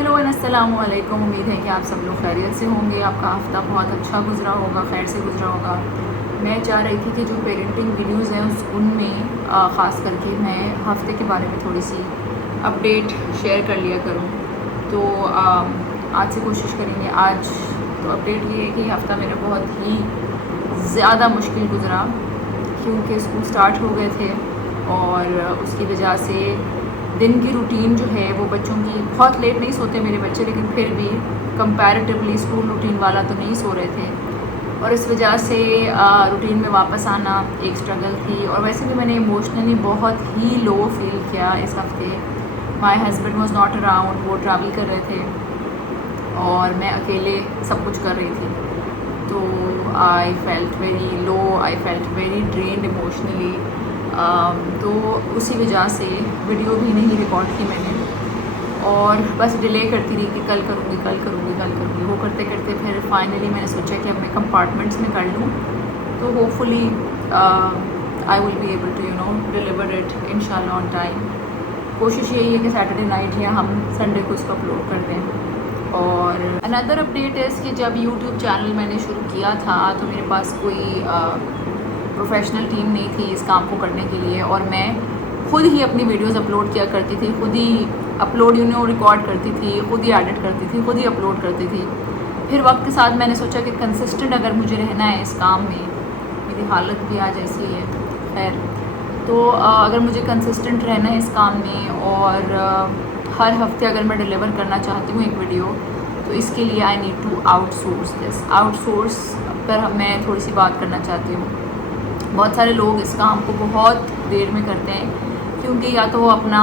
Hello and अस्सलाम वालेकुम। उम्मीद है कि आप सब लोग खैरियत से होंगे, आपका हफ़्ता बहुत अच्छा गुजरा होगा, खैर से गुजरा होगा। मैं चाह रही थी कि जो पेरेंटिंग वीडियोज़ हैं उनमें ख़ास करके मैं हफ़्ते के बारे में थोड़ी सी अपडेट शेयर कर लिया करूँ। तो आज से कोशिश करेंगे। आज तो अपडेट ये है कि हफ़्ता मेरा बहुत ही ज़्यादा मुश्किल गुजरा, क्योंकि स्कूल स्टार्ट हो गए थे और उसकी वजह से दिन की रूटीन जो है वो बच्चों की, बहुत लेट नहीं सोते मेरे बच्चे, लेकिन फिर भी कंपैरेटिवली स्कूल रूटीन वाला तो नहीं सो रहे थे, और इस वजह से रूटीन में वापस आना एक स्ट्रगल थी। और वैसे भी मैंने इमोशनली बहुत ही लो फील किया इस हफ्ते। My husband was not around, वो ट्रैवल कर रहे थे और मैं अकेले सब कुछ कर रही थी। तो I felt very low, I felt very drained emotionally. तो उसी वजह से वीडियो भी नहीं रिकॉर्ड की मैंने, और बस डिले करती रही कि कल करूँगी कल करूँगी कल करूँगी। वो करते करते फिर फाइनली मैंने सोचा कि अब मैं कंपार्टमेंट्स में कर लूँ, तो hopefully I will be able to deliver it इंशाल्लाह ऑन टाइम। कोशिश यही है कि सैटरडे नाइट या हम संडे को इसको अपलोड कर दें। और अनदर अपडेट है कि जब यूट्यूब चैनल मैंने शुरू किया था तो मेरे पास कोई प्रोफेशनल टीम नहीं थी इस काम को करने के लिए, और मैं खुद ही अपनी वीडियोस अपलोड किया करती थी, खुद ही अपलोड रिकॉर्ड करती थी, खुद ही एडिट करती थी, खुद ही अपलोड करती थी। फिर वक्त के साथ मैंने सोचा कि कंसिस्टेंट अगर मुझे रहना है इस काम में, मेरी हालत भी आज ऐसी है खैर, तो अगर मुझे कंसिस्टेंट रहना है इस काम में और हर हफ्ते अगर मैं डिलीवर करना चाहती हूँ एक वीडियो, तो इसके लिए I need to outsource this. Outsource पर मैं थोड़ी सी बात करना चाहती हूँ। बहुत सारे लोग इस काम को बहुत देर में करते हैं, क्योंकि या तो वो अपना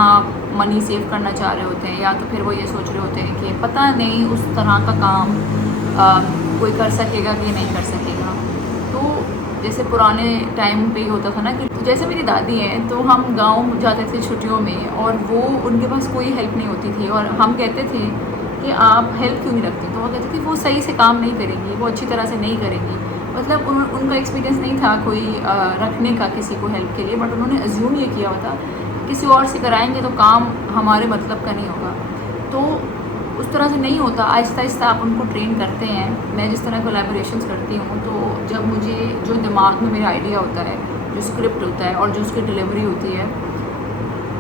मनी सेव करना चाह रहे होते हैं, या तो फिर वो ये सोच रहे होते हैं कि पता नहीं उस तरह का काम कोई कर सकेगा कि नहीं कर सकेगा। तो जैसे पुराने टाइम पे ही होता था ना कि जैसे मेरी दादी हैं, तो हम गांव जाते थे छुट्टियों में, और वो उनके पास कोई हेल्प नहीं होती थी, और हम कहते थे कि आप हेल्प क्यों नहीं रखती, तो वो कहती थी वो सही से काम नहीं करेंगी, वो अच्छी तरह से नहीं करेंगी। मतलब उनका एक्सपीरियंस नहीं था कोई रखने का किसी को हेल्प के लिए, बट उन्होंने अज्यूम ये किया हुआ था किसी और से कराएंगे तो काम हमारे मतलब का नहीं होगा। तो उस तरह से नहीं होता, आहिस्ता आहिस्ता आप उनको ट्रेन करते हैं। मैं जिस तरह कोलैबोरेशंस करती हूँ, तो जब मुझे जो दिमाग में मेरा आइडिया होता है, जो स्क्रिप्ट होता है और जो उसकी डिलीवरी होती है,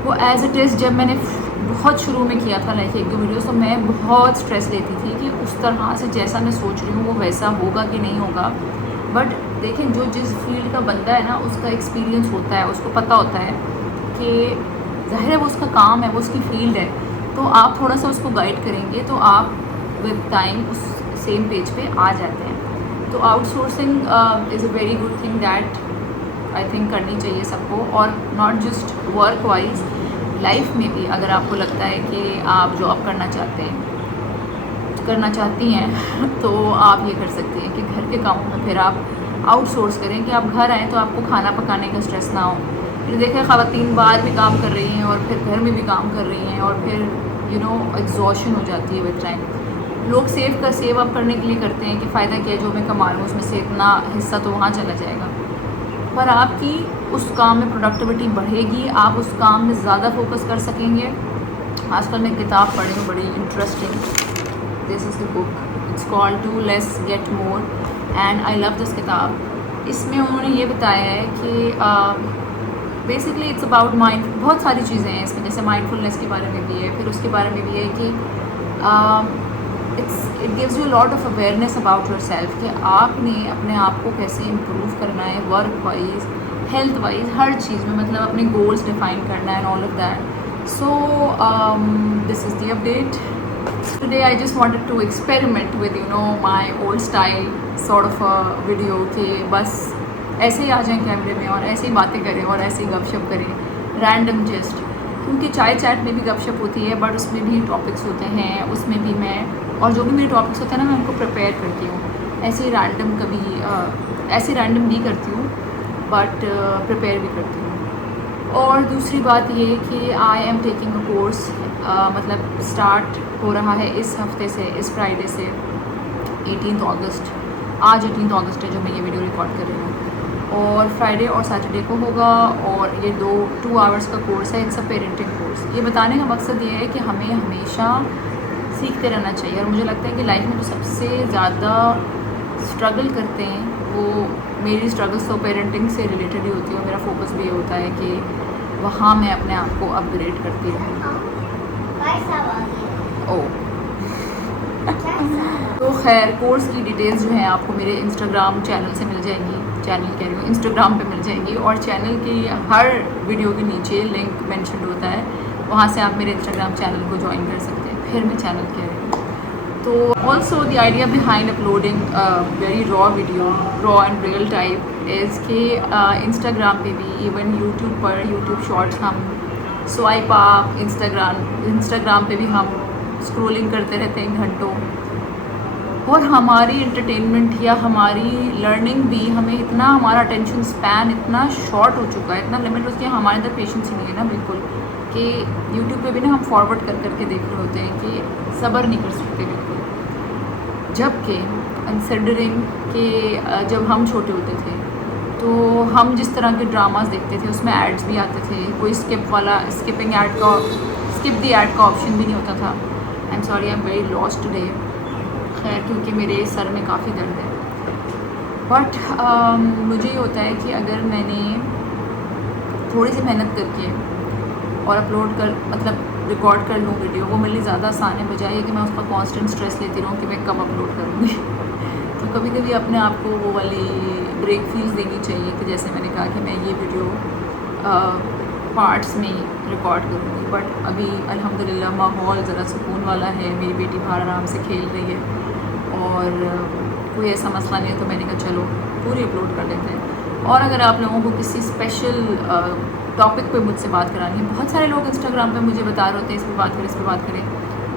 वो एज़ इट इज़, जब मैंने बहुत शुरू में किया था लाइक 1-2 वीडियोस, तो मैं बहुत स्ट्रेस लेती थी कि उस तरह से जैसा मैं सोच रही हूँ वो वैसा होगा कि नहीं होगा। बट देखें, जो जिस फील्ड का बंदा है ना, उसका एक्सपीरियंस होता है, उसको पता होता है कि ज़ाहिर है वो उसका काम है, वो उसकी फील्ड है, तो आप थोड़ा सा उसको गाइड करेंगे तो आप विद टाइम उस सेम पेज पे आ जाते हैं। तो outsourcing is a very good thing that I think करनी चाहिए सबको, और not just work wise, life में भी अगर आपको लगता है कि आप जॉब करना चाहती हैं तो आप ये कर सकती हैं कि घर के कामों में फिर आप आउटसोर्स करें, कि आप घर आएँ तो आपको खाना पकाने का स्ट्रेस ना हो। फिर देखें, ख़वातीन बाहर भी काम कर रही हैं और फिर घर में भी काम कर रही हैं, और फिर एग्जॉशन हो जाती है विद टाइम। लोग सेव अप करने के लिए करते हैं कि फ़ायदा क्या है, जो मैं कमा लूँ उसमें से इतना हिस्सा तो वहाँ चला जाएगा, पर आपकी उस काम में प्रोडक्टिविटी बढ़ेगी, आप उस काम में ज़्यादा फोकस कर सकेंगे। आजकल मैं किताब पढ़ी हूँ बड़ी interesting, this is the book, it's called to less get more, and I love this किताब। इसमें उन्होंने ये बताया है कि बेसिकली इट्स अबाउट माइंड, बहुत सारी चीज़ें हैं इसमें, जैसे माइंडफुलनेस के बारे में भी है, फिर उसके बारे में भी है कि it gives you lot of awareness about your self, कि आपने अपने आप को कैसे इम्प्रूव करना है वर्क वाइज, हेल्थ वाइज, हर चीज़ में, मतलब अपने गोल्स डिफाइन करना है and all of that. So this is the update today. I just wanted to experiment with my old style sort of a video, कि बस ऐसे ही आ जाएं कैमरे में और ऐसे ही बातें करें और ऐसे ही गपशप करें, रैंडम जस्ट, क्योंकि चाय चैट में भी गपशप होती है, बट उसमें भी टॉपिक्स होते हैं, उसमें भी मैं, और जो भी मेरे टॉपिक्स होते हैं ना, मैं उनको प्रिपेयर करती हूँ। ऐसे ही रैंडम कभी ऐसे रैंडम भी करती हूँ, बट प्रिपेयर भी करती हूँ। और दूसरी बात ये कि I am taking a course, मतलब स्टार्ट हो रहा है इस हफ्ते से, इस फ्राइडे से 18 अगस्त। आज 18 अगस्त है जो मैं ये वीडियो रिकॉर्ड कर रही हूँ, और फ्राइडे और सैटरडे को होगा, और ये 2 आवर्स का कोर्स है। It's a parenting course. ये बताने का मकसद ये है कि हमें हमेशा सीखते रहना चाहिए। और मुझे लगता है कि लाइफ में जो सबसे ज़्यादा स्ट्रगल करते हैं वो मेरी स्ट्रगल्स तो पेरेंटिंग से रिलेटेड ही होती है, और मेरा फोकस भी ये होता है कि वहाँ मैं अपने आप को अपग्रेड करती रहूँ। ओह तो खैर कोर्स की डिटेल्स जो हैं आपको मेरे इंस्टाग्राम चैनल से मिल जाएंगी, चैनल कह रही हूँ इंस्टाग्राम पे मिल जाएंगी, और चैनल की हर वीडियो के नीचे लिंक मेंशन होता है, वहाँ से आप मेरे इंस्टाग्राम चैनल को ज्वाइन कर सकते हैं। फिर मैं चैनल कह रही हूँ। तो also the idea behind uploading very raw video, raw and real type is कि इंस्टाग्राम पे भी, इवन यूट्यूब पर, यूट्यूब शॉर्ट्स हम स्वाइप अप, इंस्टाग्राम पे भी हम स्क्रोलिंग करते रहते हैं घंटों, और हमारी एंटरटेनमेंट या हमारी लर्निंग भी हमें इतना, हमारा अटेंशन स्पैन इतना शॉर्ट हो चुका है, इतना लिमिट उसके हमारे अंदर पेशेंस ही नहीं है ना बिल्कुल, कि यूट्यूब पे भी ना हम फॉरवर्ड कर करके देख रहे होते हैं कि सब्र नहीं कर सकते बिल्कुल। जबकि कंसिडरिंग कि जब हम छोटे होते थे तो हम जिस तरह के ड्रामास देखते थे उसमें एड्स भी आते थे, कोई स्किपिंग ऐड का, स्किप दी ऐड का ऑप्शन भी नहीं होता था। I am sorry, I am very lost today, खैर क्योंकि मेरे सर में काफ़ी दर्द है। बट मुझे ये होता है कि अगर मैंने थोड़ी सी मेहनत करके और अपलोड कर, मतलब रिकॉर्ड कर लूँ वीडियो, वो मेरे लिए ज़्यादा आसान है, बजाय कि मैं उसका कांस्टेंट स्ट्रेस लेती रहूँ कि मैं कब अपलोड करूँगी। तो कभी कभी अपने आप को वो वाली ब्रेक फील्स देनी चाहिए कि जैसे मैंने कहा कि मैं ये वीडियो पार्ट्स में रिकॉर्ड करूँगी। बट अभी अल्हम्दुलिल्लाह माहौल ज़रा सुकून वाला है, मेरी बेटी बाहर आराम से खेल रही है और कोई ऐसा मसला नहीं है, तो मैंने कहा चलो पूरी अपलोड कर देते हैं। और अगर आप लोगों को किसी स्पेशल टॉपिक पे मुझसे बात करानी है, बहुत सारे लोग इंस्टाग्राम पे मुझे बता रहे होते हैं इस पर बात करें, इस पर बात करें,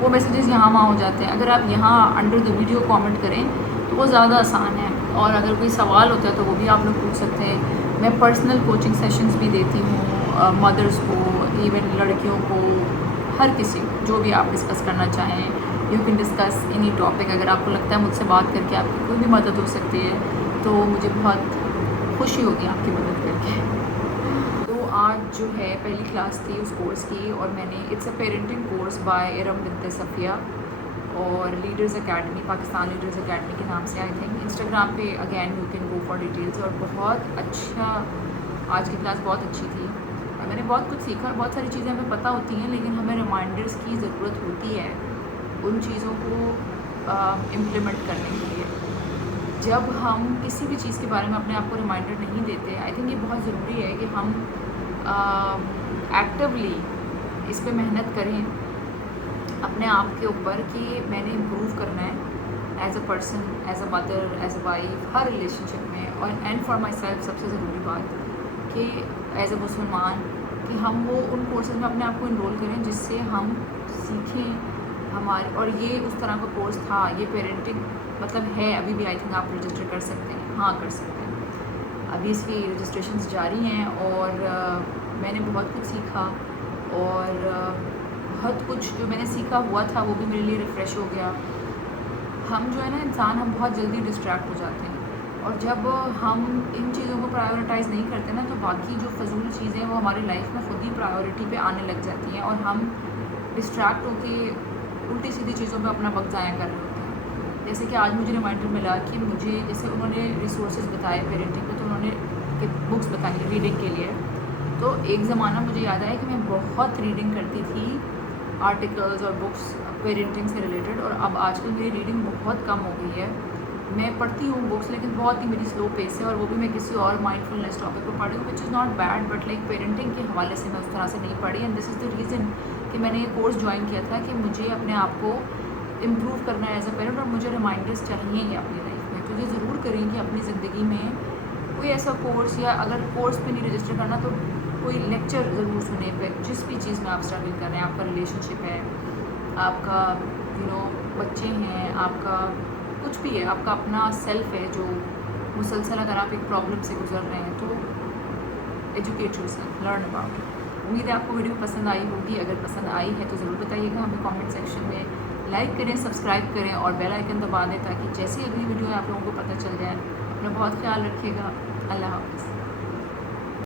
वो मैसेजेस यहाँ वहाँ हो जाते हैं। अगर आप यहाँ अंडर द वीडियो कमेंट करें तो वो ज़्यादा आसान है, और अगर कोई सवाल होता है तो वो भी आप लोग पूछ सकते हैं। मैं पर्सनल कोचिंग सेशंस भी देती हूँ मदर्स को, इवन लड़कियों को, हर किसी को, जो भी आप डिस्कस करना चाहें, you can discuss any topic. अगर आपको लगता है मुझसे बात करके आपकी कोई भी मदद हो सकती है तो मुझे बहुत खुशी होगी आपकी मदद करके। तो आज जो है पहली क्लास थी उस कोर्स की, और मैंने, it's a parenting course by Iram Bint Safia और leaders academy, Pakistan leaders academy के नाम से, आई थिंक इंस्टाग्राम पे again you can go for details. और बहुत अच्छा, आज की क्लास बहुत अच्छी थी और मैंने बहुत कुछ सीखा, और बहुत सारी चीज़ें हमें पता होती हैं लेकिन हमें रिमाइंडर्स की ज़रूरत होती है उन चीज़ों को इम्प्लीमेंट करने के लिए। जब हम किसी भी चीज़ के बारे में अपने आप को रिमाइंडर नहीं देते, आई थिंक ये बहुत ज़रूरी है कि हम एक्टिवली इस पे मेहनत करें अपने आप के ऊपर कि मैंने इम्प्रूव करना है as a person, as a mother, as a wife, हर रिलेशनशिप में। और एंड फॉर माई सेल्फ सबसे ज़रूरी बात कि एज अ मुसलमान कि हम वो उन कोर्सेज में अपने आप को इनरोल करें जिससे हम सीखें हमारे। और ये उस तरह का कोर्स था, ये पेरेंटिंग मतलब है, अभी भी आई थिंक आप रजिस्टर कर सकते हैं, हाँ कर सकते हैं। अभी इसकी रजिस्ट्रेशंस जारी हैं और मैंने बहुत कुछ सीखा, और बहुत कुछ जो मैंने सीखा हुआ था वो भी मेरे लिए रिफ़्रेश हो गया। हम जो है ना इंसान, हम बहुत जल्दी डिस्ट्रैक्ट हो जाते हैं, और जब हम इन चीज़ों को प्रायोरिटाइज़ नहीं करते ना तो बाकी जो फजूल चीज़ें वो हमारी लाइफ में खुद ही प्रायोरिटी पे आने लग जाती हैं, और हम डिस्ट्रैक्ट होकर उल्टी सीधी चीज़ों पे अपना वक्त ज़ाया कर रहे होते हैं। जैसे कि आज मुझे रिमाइंडर मिला कि मुझे, जैसे उन्होंने रिसोर्सेज बताए पेरेंटिंग के, तो उन्होंने बुक्स बताई रीडिंग के लिए। तो एक ज़माना मुझे याद आया कि मैं बहुत रीडिंग करती थी, आर्टिकल्स और बुक्स पेरेंटिंग से रिलेटेड, और अब आजकल मेरी रीडिंग बहुत कम हो गई है। मैं पढ़ती हूँ बुक्स लेकिन बहुत ही मेरी स्लो पेस है, और वो भी मैं किसी और माइंडफुलनेस टॉपिक पर पढ़ी हूँ, which is not bad, but like parenting के हवाले से मैं उस तरह से नहीं पढ़ी। And this is the reason कि मैंने ये कोर्स ज्वाइन किया था कि मुझे अपने आप को इम्प्रूव करना है एज अ पेरेंट, और मुझे रिमाइंडर्स चाहिए ही अपनी लाइफ में। तो ये ज़रूर करें कि अपनी ज़िंदगी में कोई ऐसा कोर्स, या अगर कोर्स पे नहीं रजिस्टर करना तो कोई लेक्चर ज़रूर सुने पे, जिस भी चीज़ में आप स्ट्रगल कर रहे हैं, आपका रिलेशनशिप है, आपका बच्चे हैं, आपका कुछ भी है, आपका अपना सेल्फ है जो मुसलसल, अगर आप एक प्रॉब्लम से गुजर रहे हैं तो educate yourself, learn about it. उम्मीद है आपको वीडियो पसंद आई होगी। अगर पसंद आई है तो ज़रूर बताइएगा हमें कमेंट सेक्शन में। लाइक करें, सब्सक्राइब करें और बेल आइकन दबा दें ताकि जैसी अगली वीडियो है आप लोगों को पता चल जाए। अपना बहुत ख्याल रखिएगा। अल्लाह हाफ़िज़।